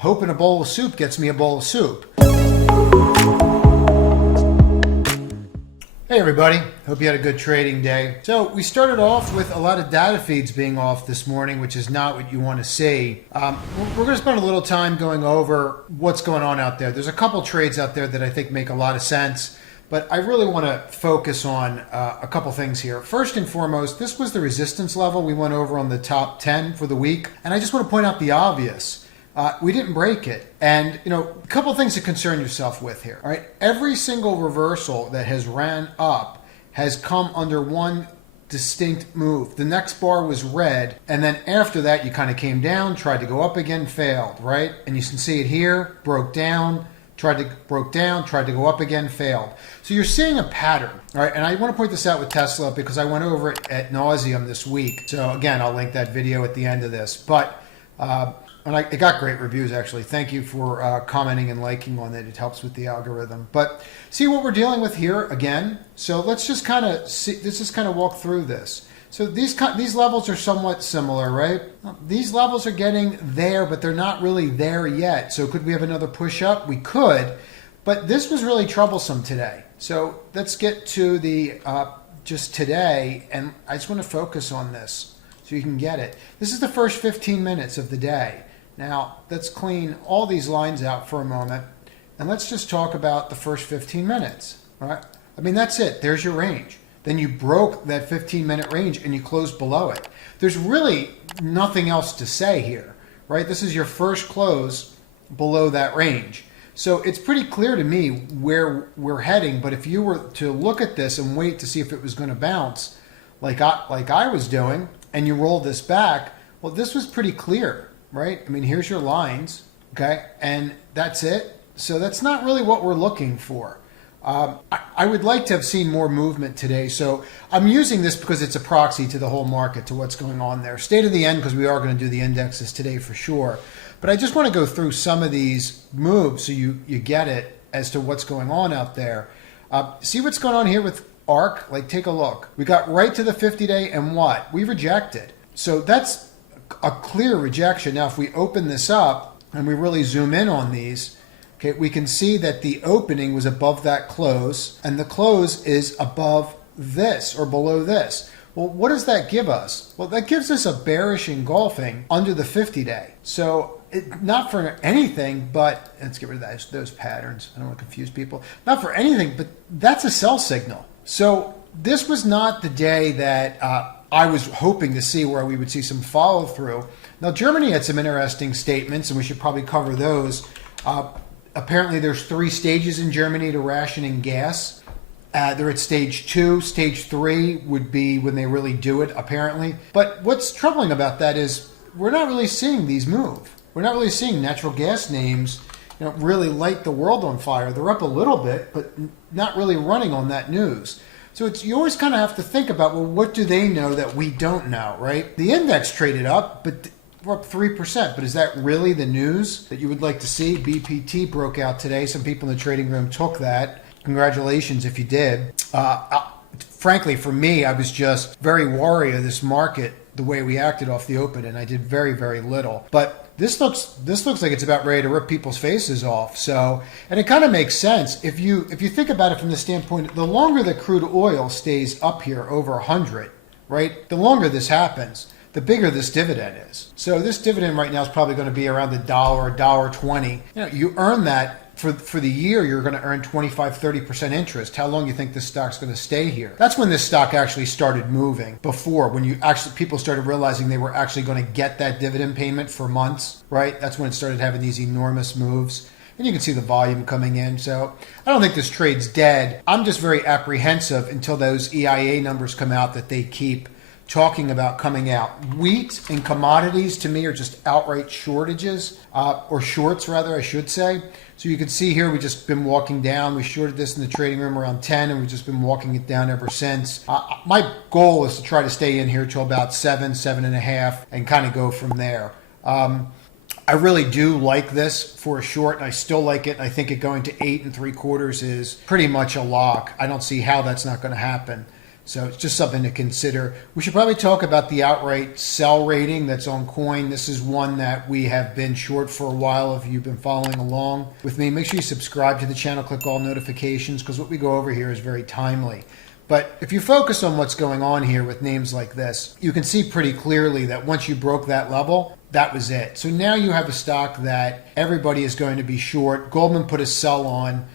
hoping a bowl of soup gets me a bowl of soup. Hey everybody, hope you had a good trading day. So we started off with a lot of data feeds being off this morning, which is not what you want to see. We're going to spend a little time going over what's going on out there. There's a couple trades out there that I think make a lot of sense, but I really want to focus on a couple things here. First and foremost, this was the resistance level we went over on the top 10 for the week, and I just want to point out the obvious. We didn't break it. And, a couple things to concern yourself with here. All right. Every single reversal that has ran up has come under one distinct move. The next bar was red. And then after that, you kind of came down, tried to go up again, failed, right? And you can see it here, broke down, tried to go up again, failed. So you're seeing a pattern, all right? And I want to point this out with Tesla because I went over it at nauseum this week. So again, I'll link that video at the end of this. But, and it got great reviews, actually. Thank you for commenting and liking on it. It helps with the algorithm. But see what we're dealing with here again. So let's just kind of see. Let's just kind of walk through this. So these levels are somewhat similar, right? These levels are getting there, but they're not really there yet. So could we have another push up? We could, but this was really troublesome today. So let's get to the just today, and I just want to focus on this so you can get it. This is the first 15 minutes of the day. Now, let's clean all these lines out for a moment, and let's just talk about the first 15 minutes, all right? I mean, that's it. There's your range. Then you broke that 15-minute range, and you closed below it. There's really nothing else to say here, right? This is your first close below that range. So it's pretty clear to me where we're heading, but if you were to look at this and wait to see if it was going to bounce like I was doing, and you roll this back, well, this was pretty clear. Right? I mean, here's your lines, okay? And that's it. So that's not really what we're looking for. I would like to have seen more movement today. So I'm using this because it's a proxy to the whole market, to what's going on there. Stay to the end because we are going to do the indexes today for sure. But I just want to go through some of these moves so you get it as to what's going on out there. See what's going on here with ARC? Like, take a look. We got right to the 50-day and what? We rejected. So that's a clear rejection. Now, if we open this up and we really zoom in on these, okay, we can see that the opening was above that close and the close is above this or below this. Well, what does that give us? Well, that gives us a bearish engulfing under the 50-day. So not for anything, but let's get rid of those patterns. I don't want to confuse people. Not for anything, but that's a sell signal. So this was not the day that I was hoping to see where we would see some follow through. Now, Germany had some interesting statements, and we should probably cover those. Apparently, there's 3 stages in Germany to rationing gas. They're at stage 2. Stage 3 would be when they really do it, apparently. But what's troubling about that is we're not really seeing these move. We're not really seeing natural gas names really light the world on fire. They're up a little bit, but not really running on that news. So you always kind of have to think about, well, what do they know that we don't know, right? The index traded up, but we're up 3%. But is that really the news that you would like to see? BPT broke out today. Some people in the trading room took that. Congratulations if you did. Frankly, for me, I was just very wary of this market, the way we acted off the open, and I did very, very little. But this looks like it's about ready to rip people's faces off. So, and it kind of makes sense if you think about it from the standpoint, the longer the crude oil stays up here over 100, right? The longer this happens, the bigger this dividend is. So this dividend right now is probably going to be around the $1.20. You earn that for the year. You're going to earn 25-30% interest. How long do you think this stock's going to stay here? That's when this stock actually started moving. Before, when people started realizing they were actually going to get that dividend payment for months, right? That's when it started having these enormous moves. And you can see the volume coming in. So I don't think this trade's dead. I'm just very apprehensive until those EIA numbers come out that they keep talking about coming out. Wheat and commodities to me are just outright shortages, or shorts rather, I should say. So you can see here, we've just been walking down. We shorted this in the trading room around 10, and we've just been walking it down ever since. My goal is to try to stay in here till about 7.5, and kind of go from there. I really do like this for a short, and I still like it. I think it going to 8 3/4 is pretty much a lock. I don't see how that's not going to happen. So it's just something to consider. We should probably talk about the outright sell rating that's on coin. This is one that we have been short for a while. If you've been following along with me, make sure you subscribe to the channel, click all notifications, because what we go over here is very timely. But if you focus on what's going on here with names like this, you can see pretty clearly that once you broke that level, that was it. So now you have a stock that everybody is going to be short. Goldman put a sell on.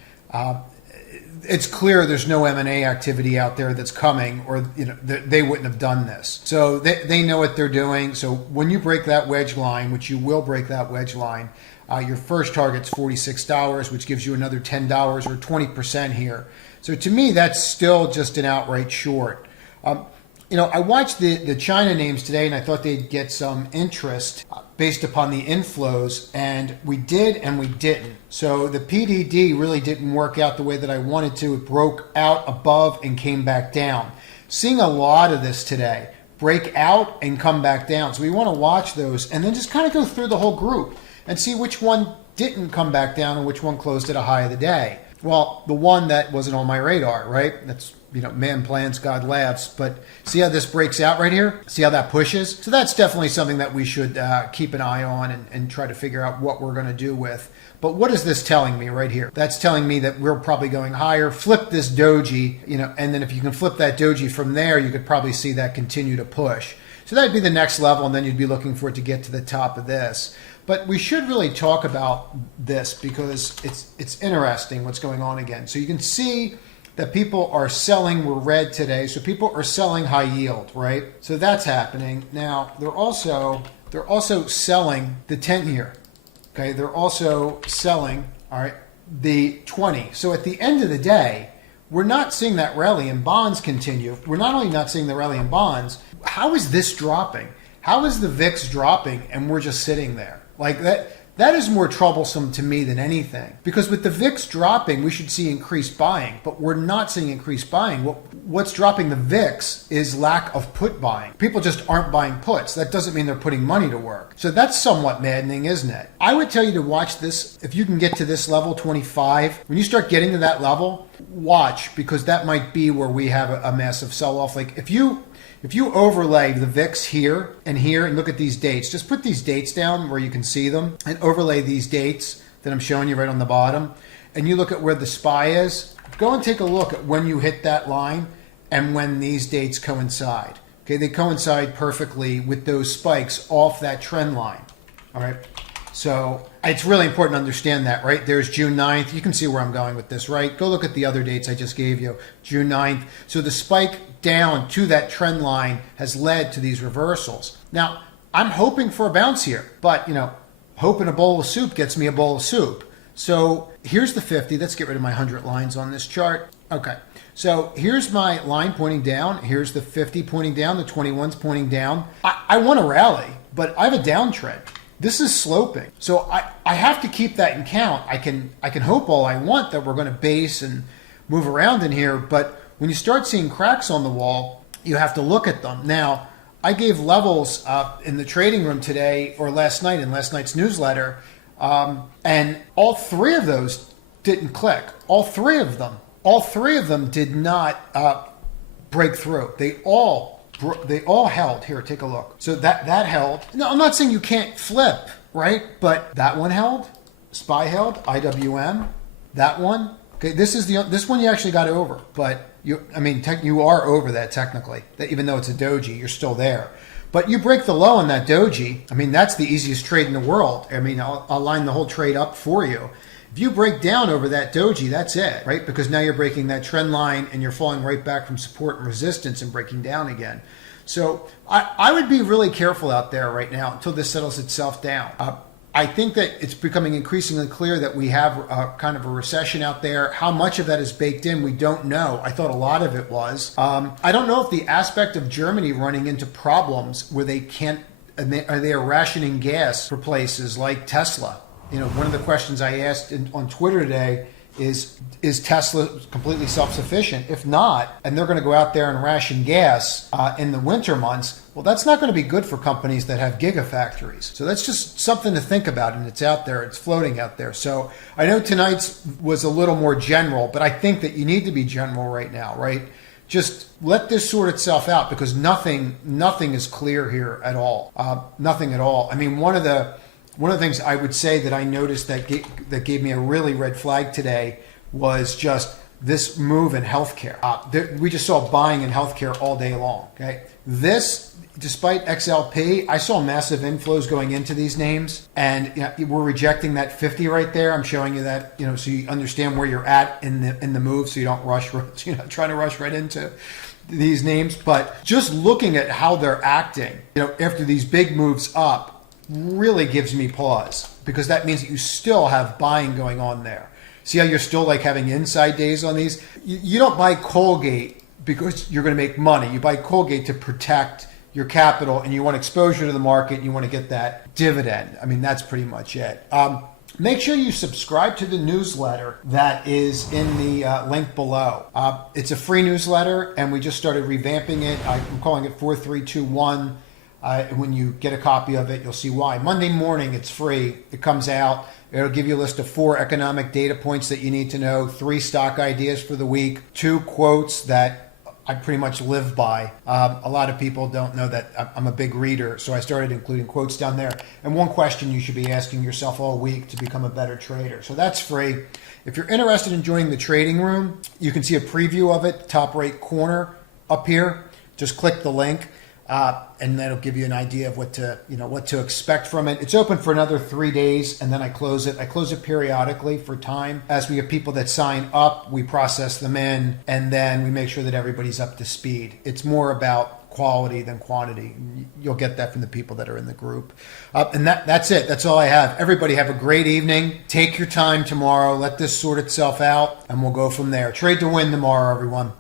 It's clear there's no M&A activity out there that's coming, or they wouldn't have done this. So they know what they're doing. So when you break that wedge line, which you will break that wedge line, your first target's $46, which gives you another $10 or 20% here. So to me, that's still just an outright short. I watched the China names today, and I thought they'd get some interest based upon the inflows, and we did and we didn't. So the PDD really didn't work out the way that I wanted to. It broke out above and came back down. Seeing a lot of this today, break out and come back down. So we want to watch those and then just kind of go through the whole group and see which one didn't come back down and which one closed at a high of the day. Well, the one that wasn't on my radar, right? That's, man plans, God laughs. But see how this breaks out right here? See how that pushes? So that's definitely something that we should keep an eye on and try to figure out what we're going to do with. But what is this telling me right here? That's telling me that we're probably going higher. Flip this doji, and then if you can flip that doji from there, you could probably see that continue to push. So that'd be the next level, and then you'd be looking for it to get to the top of this. But we should really talk about this because it's interesting what's going on again. So you can see that people are selling, we're red today, so people are selling high yield, right? So that's happening. Now, they're also selling the 10-year, okay? They're also selling, all right, the 20. So at the end of the day, we're not seeing that rally in bonds continue. We're not only not seeing the rally in bonds, how is this dropping? How is the VIX dropping and we're just sitting there? Like that is more troublesome to me than anything. Because with the VIX dropping, we should see increased buying, but we're not seeing increased buying. What's dropping the VIX is lack of put buying. People just aren't buying puts. That doesn't mean they're putting money to work. So that's somewhat maddening, isn't it? I would tell you to watch this. If you can get to this level, 25, when you start getting to that level, watch, because that might be where we have a massive sell-off. Like if you overlay the VIX here and look at these dates, just put these dates down where you can see them and overlay these dates that I'm showing you right on the bottom, and you look at where the SPY is, go and take a look at when you hit that line and when these dates coincide. Okay, they coincide perfectly with those spikes off that trend line. All right. So it's really important to understand that, right? There's June 9th. You can see where I'm going with this, right? Go look at the other dates I just gave you, June 9th. So the spike down to that trend line has led to these reversals. Now, I'm hoping for a bounce here, but, hope in a bowl of soup gets me a bowl of soup. So here's the 50. Let's get rid of my 100 lines on this chart. Okay. So here's my line pointing down. Here's the 50 pointing down. The 21's pointing down. I want to rally, but I have a downtrend. This is sloping. So I have to keep that in count. I can hope all I want that we're going to base and move around in here, but when you start seeing cracks on the wall, you have to look at them. Now, I gave levels in the trading room today, or last night in last night's newsletter, and all three of those didn't click. All three of them did not break through. They all held. Here, take a look. So that held. No, I'm not saying you can't flip, right? But that one held. SPY held. IWM. That one. Okay, this one you actually got over, but you are over that technically. That even though it's a doji, you're still there. But you break the low on that doji. That's the easiest trade in the world. I'll line the whole trade up for you. If you break down over that doji, that's it, right? Because now you're breaking that trend line and you're falling right back from support and resistance and breaking down again. So I would be really careful out there right now until this settles itself down. I think that it's becoming increasingly clear that we have kind of a recession out there. How much of that is baked in, we don't know. I thought a lot of it was. I don't know if the aspect of Germany running into problems where they are rationing gas for places like Tesla. One of the questions I asked on Twitter today is Tesla completely self-sufficient? If not, and they're going to go out there and ration gas in the winter months, well, that's not going to be good for companies that have gigafactories. So that's just something to think about, and it's out there, it's floating out there. So I know tonight's was a little more general, but I think that you need to be general right now, right? just let this sort itself out, because nothing is clear here at all. Nothing at all. I mean, one of the things I would say that I noticed that gave me a really red flag today was just this move in healthcare. We just saw buying in healthcare all day long. Okay, this, despite XLP, I saw massive inflows going into these names, and we're rejecting that 50 right there. I'm showing you that, so you understand where you're at in the move, so you don't rush. You're not trying to rush right into these names, but just looking at how they're acting, after these big moves up, really gives me pause, because that means that you still have buying going on there. See how you're still like having inside days on these? You don't buy Colgate because you're going to make money. You buy Colgate to protect your capital, and you want exposure to the market, and you want to get that dividend. I mean, that's pretty much it. Make sure you subscribe to the newsletter that is in the link below. It's a free newsletter, and we just started revamping it. I'm calling it 4321. When you get a copy of it, you'll see why. Monday morning, it's free. It comes out. It'll give you a list of 4 economic data points that you need to know, 3 stock ideas for the week, 2 quotes that I pretty much live by. A lot of people don't know that I'm a big reader, so I started including quotes down there. And 1 question you should be asking yourself all week to become a better trader. So that's free. If you're interested in joining the trading room, you can see a preview of it, top right corner up here. Just click the link. And that'll give you an idea of what to expect from it. It's open for another 3 days, and then I close it. I close it periodically for time. As we have people that sign up, we process them in, and then we make sure that everybody's up to speed. It's more about quality than quantity. You'll get that from the people that are in the group. And that's it. That's all I have. Everybody have a great evening. Take your time tomorrow. Let this sort itself out, and we'll go from there. Trade to win tomorrow, everyone.